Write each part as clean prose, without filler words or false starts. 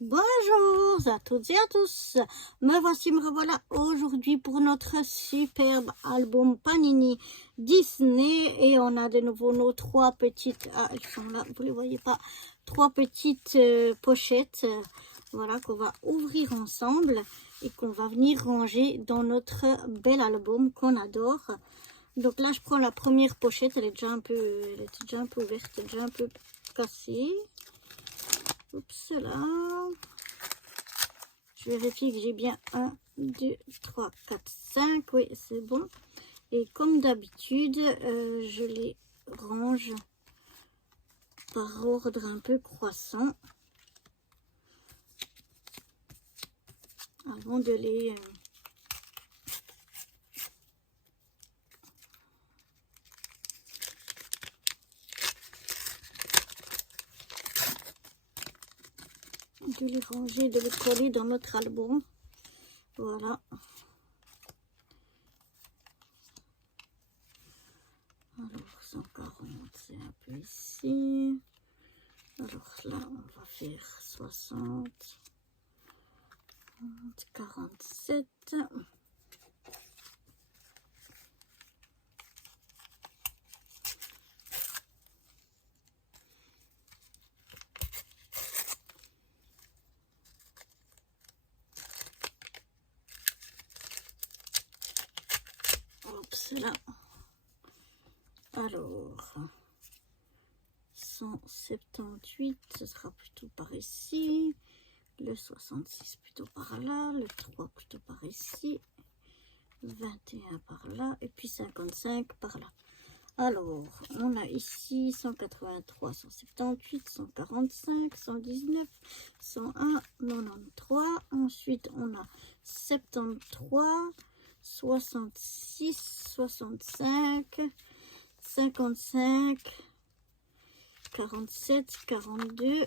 Bonjour à toutes et à tous, me revoilà aujourd'hui pour notre superbe album Panini Disney et on a de nouveau nos trois petites, elles sont là, vous les voyez pas, trois petites pochettes, voilà, qu'on va ouvrir ensemble et qu'on va venir ranger dans notre bel album qu'on adore. Donc là je prends la première pochette, elle était déjà un peu ouverte, elle est déjà un peu cassée. Oups là. Je vérifie que j'ai bien 1, 2, 3, 4, 5. Oui, c'est bon. Et comme d'habitude, je les range par ordre un peu croissant. Avant de les... ranger, de les coller dans notre album. Voilà. Alors, 140, c'est un peu ici. Alors là, on va faire 60, 47. Là. Alors, 178, ce sera plutôt par ici. Le 66 plutôt par là. Le 3 plutôt par ici. 21 par là. Et puis 55 par là. Alors, on a ici 183, 178, 145, 119, 101, 93. Ensuite, on a 73. 66, 65, 55, 47, 42,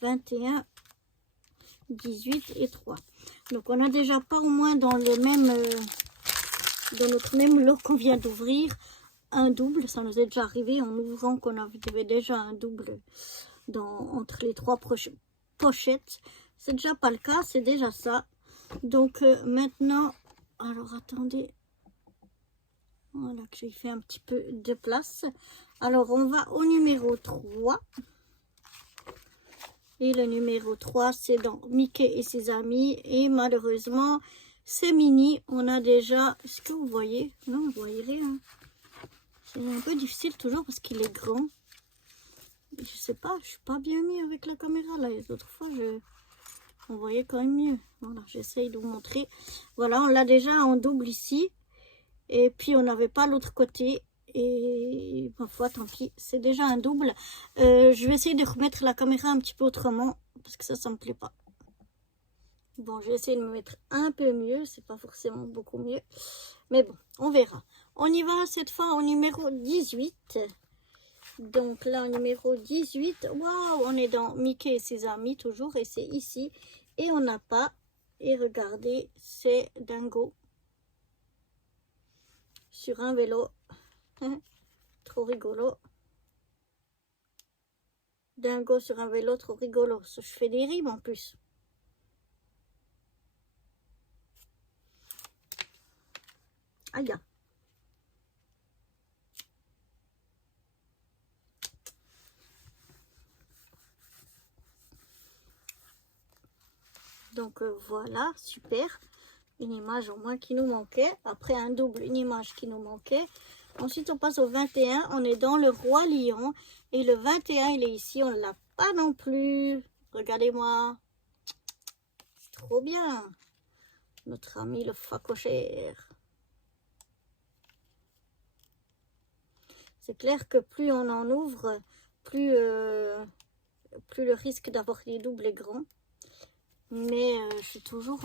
21, 18 et 3. Donc on a déjà pas au moins dans le même, dans notre même lot qu'on vient d'ouvrir, un double. Ça nous est déjà arrivé en ouvrant qu'on avait déjà un double entre les trois pochettes. C'est déjà pas le cas, c'est déjà ça. Donc maintenant... Alors, attendez. Voilà que j'ai fait un petit peu de place. Alors, on va au numéro 3. Et le numéro 3, c'est dans Mickey et ses amis. Et malheureusement, c'est Minnie. On a déjà... Est-ce que vous voyez? Non, vous voyez rien. C'est un peu difficile toujours parce qu'il est grand. Je sais pas, je suis pas bien mis avec la caméra. Là, les autres fois, on voyait quand même mieux. Voilà, j'essaye de vous montrer. Voilà, on l'a déjà en double ici. Et puis, on n'avait pas l'autre côté. Et parfois, tant pis, c'est déjà un double. Je vais essayer de remettre la caméra un petit peu autrement. Parce que ça me plaît pas. Bon, je vais essayer de me mettre un peu mieux. C'est pas forcément beaucoup mieux. Mais bon, on verra. On y va cette fois au numéro 18. Donc là, au numéro 18, waouh, on est dans Mickey et ses amis toujours, et c'est ici. Et on n'a pas, et regardez, c'est Dingo sur un vélo. Trop rigolo. Dingo sur un vélo, trop rigolo. Je fais des rimes en plus. Aïe. Donc voilà, super. Une image au moins qui nous manquait. Après un double, une image qui nous manquait. Ensuite, on passe au 21. On est dans le Roi Lion. Et le 21, il est ici. On ne l'a pas non plus. Regardez-moi. Trop bien. Notre ami le phacochère. C'est clair que plus on en ouvre, plus le risque d'avoir des doubles est grand. Mais je suis toujours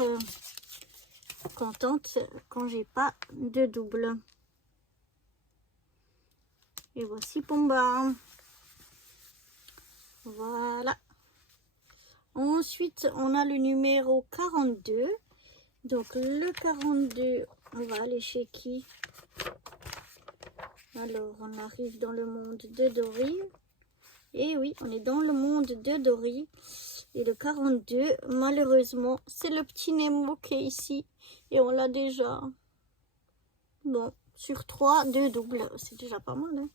contente quand j'ai pas de double. Et voici Pumba. Voilà. Ensuite, on a le numéro 42. Donc, le 42, on va aller chez qui? Alors, on arrive dans le monde de Dory. Et oui, on est dans le monde de Dory. Et le 42, malheureusement, c'est le petit Nemo qui est ici. Et on l'a déjà. Bon, sur 3, 2 doubles. C'est déjà pas mal, hein.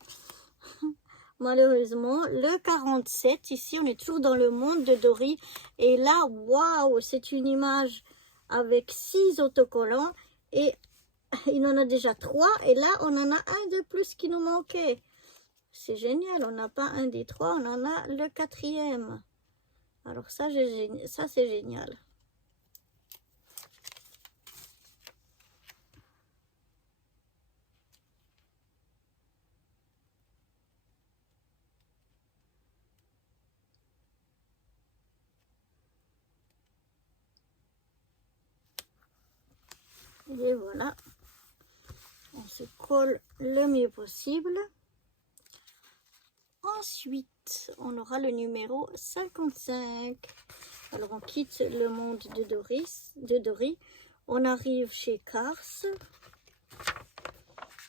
Malheureusement, le 47, ici, on est toujours dans le monde de Dory. Et là, waouh, c'est une image avec 6 autocollants. Et il en a déjà 3. Et là, on en a un de plus qui nous manquait. C'est génial, on n'a pas un des 3, on en a le 4e. Alors ça c'est génial. Et voilà, on se colle le mieux possible. Ensuite, on aura le numéro 55. Alors, on quitte le monde de Dory. On arrive chez Cars.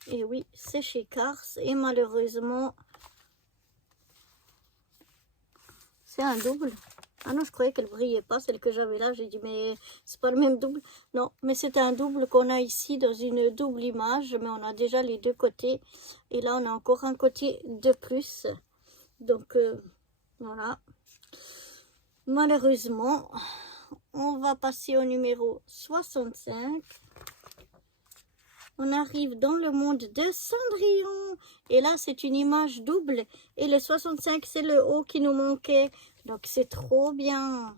Et oui, c'est chez Cars. Et malheureusement, c'est un double. Ah non, je croyais qu'elle brillait pas, celle que j'avais là. J'ai dit, mais c'est pas le même double. Non, mais c'est un double qu'on a ici dans une double image. Mais on a déjà les deux côtés. Et là, on a encore un côté de plus. Donc, voilà. Malheureusement, on va passer au numéro 65. On arrive dans le monde de Cendrillon. Et là, c'est une image double. Et le 65, c'est le haut qui nous manquait. Donc, c'est trop bien.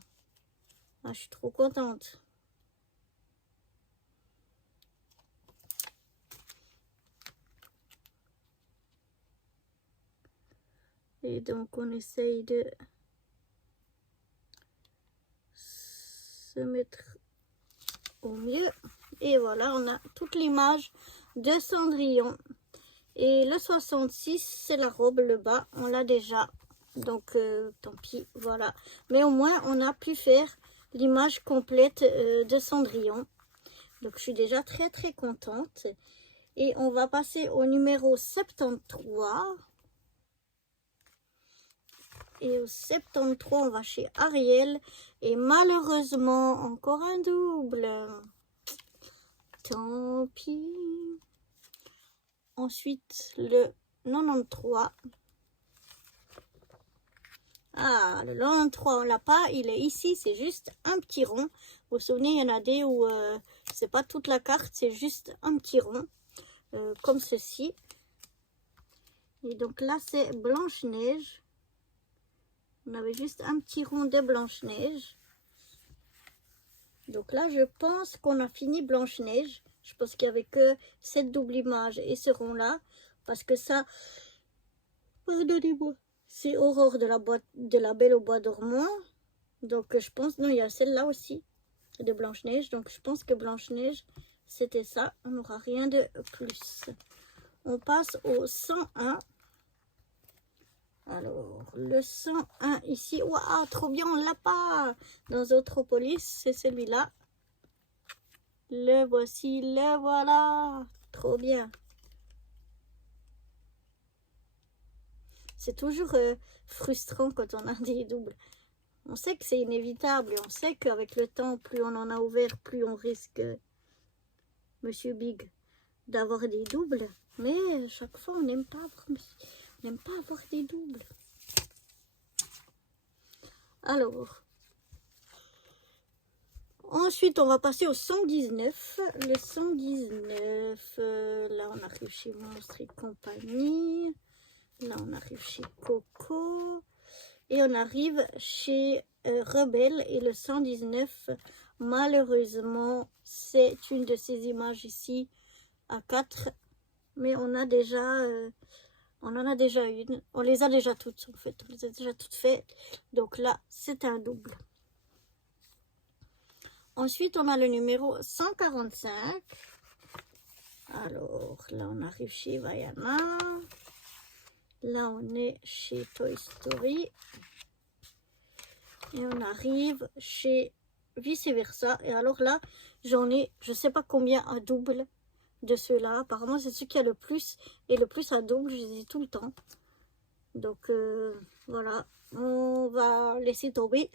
Ah, je suis trop contente. Et donc, on essaye de se mettre au mieux. Et voilà, on a toute l'image de Cendrillon. Et le 66, c'est la robe, le bas, on l'a déjà. Donc, tant pis, voilà. Mais au moins, on a pu faire l'image complète de Cendrillon. Donc, je suis déjà très, très contente. Et on va passer au numéro 73. Et au 73, on va chez Ariel. Et malheureusement, encore un double. Tant pis. Ensuite, le 93. Ah, le 93, on l'a pas. Il est ici, c'est juste un petit rond. Vous vous souvenez, il y en a des où c'est pas toute la carte, c'est juste un petit rond. Comme ceci. Et donc là, c'est Blanche-Neige. On avait juste un petit rond de Blanche-Neige. Donc là, je pense qu'on a fini Blanche-Neige. Je pense qu'il n'y avait que cette double image et ce rond-là. Parce que ça, pardonnez-moi, c'est Aurore de la Belle au Bois dormant. Donc je pense, non, il y a celle-là aussi de Blanche-Neige. Donc je pense que Blanche-Neige, c'était ça. On n'aura rien de plus. On passe au 101. Alors, le 101 ici. Waouh, trop bien, on l'a pas. Dans Zootropolis, c'est celui-là. Le voici, le voilà. Trop bien. C'est toujours frustrant quand on a des doubles. On sait que c'est inévitable. Et on sait qu'avec le temps, plus on en a ouvert, plus on risque, Monsieur Big, d'avoir des doubles. Mais chaque fois, on n'aime pas avoir des doubles. Alors, ensuite, on va passer au 119. Le 119, là, on arrive chez Monstres et compagnie. Là, on arrive chez Coco. Et on arrive chez Rebelle. Et le 119, malheureusement, c'est une de ces images ici à 4. Mais on a déjà... on en a déjà une. On les a déjà toutes, en fait. On les a déjà toutes faites. Donc là, c'est un double. Ensuite, on a le numéro 145. Alors, là, on arrive chez Vaiana. Là, on est chez Toy Story. Et on arrive chez Vice Versa. Et alors là, j'en ai, je sais pas combien à double de ceux-là. Apparemment, c'est celui qui a le plus. Et le plus à double, je les ai tout le temps. Donc, voilà. On va laisser tomber.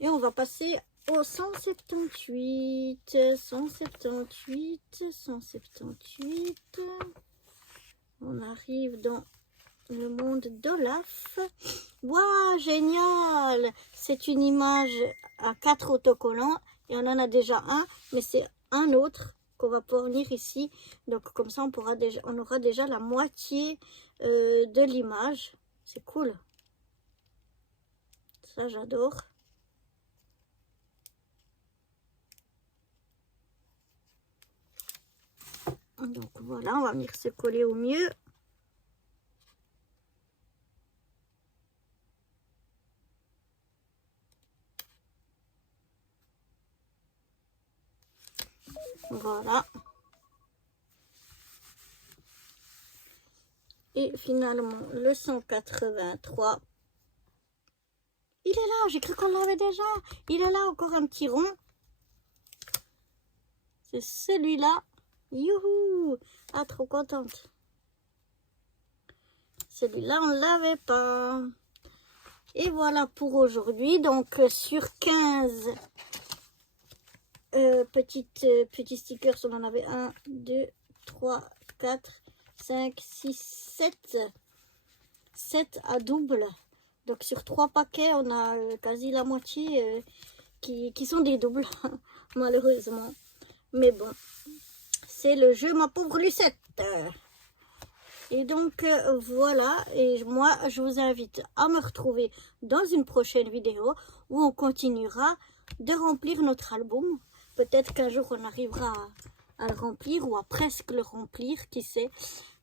Et on va passer au 178. 178. 178. On arrive dans le monde d'Olaf. Waouh, génial! C'est une image à 4 autocollants. Et on en a déjà un, mais c'est un autre qu'on va pouvoir venir ici. Donc comme ça, on aura déjà la moitié de l'image. C'est cool. Ça, j'adore. Donc voilà, on va venir se coller au mieux. Voilà. Et finalement, le 183. Il est là, j'ai cru qu'on l'avait déjà. Il est là, encore un petit rond. C'est celui-là. Youhou! Ah, trop contente. Celui-là, on ne l'avait pas. Et voilà pour aujourd'hui. Donc, sur 15 petits stickers, on en avait 1, 2, 3, 4, 5, 6, 7. 7 à double. Donc, sur 3 paquets, on a quasi la moitié qui sont des doubles, malheureusement. Mais bon, c'est le jeu, ma pauvre Lucette. Et donc, voilà. Et moi, je vous invite à me retrouver dans une prochaine vidéo où on continuera de remplir notre album. Peut-être qu'un jour, on arrivera à le remplir ou à presque le remplir, qui sait.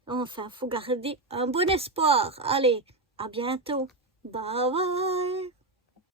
Enfin, il faut garder un bon espoir. Allez, à bientôt. Bye bye.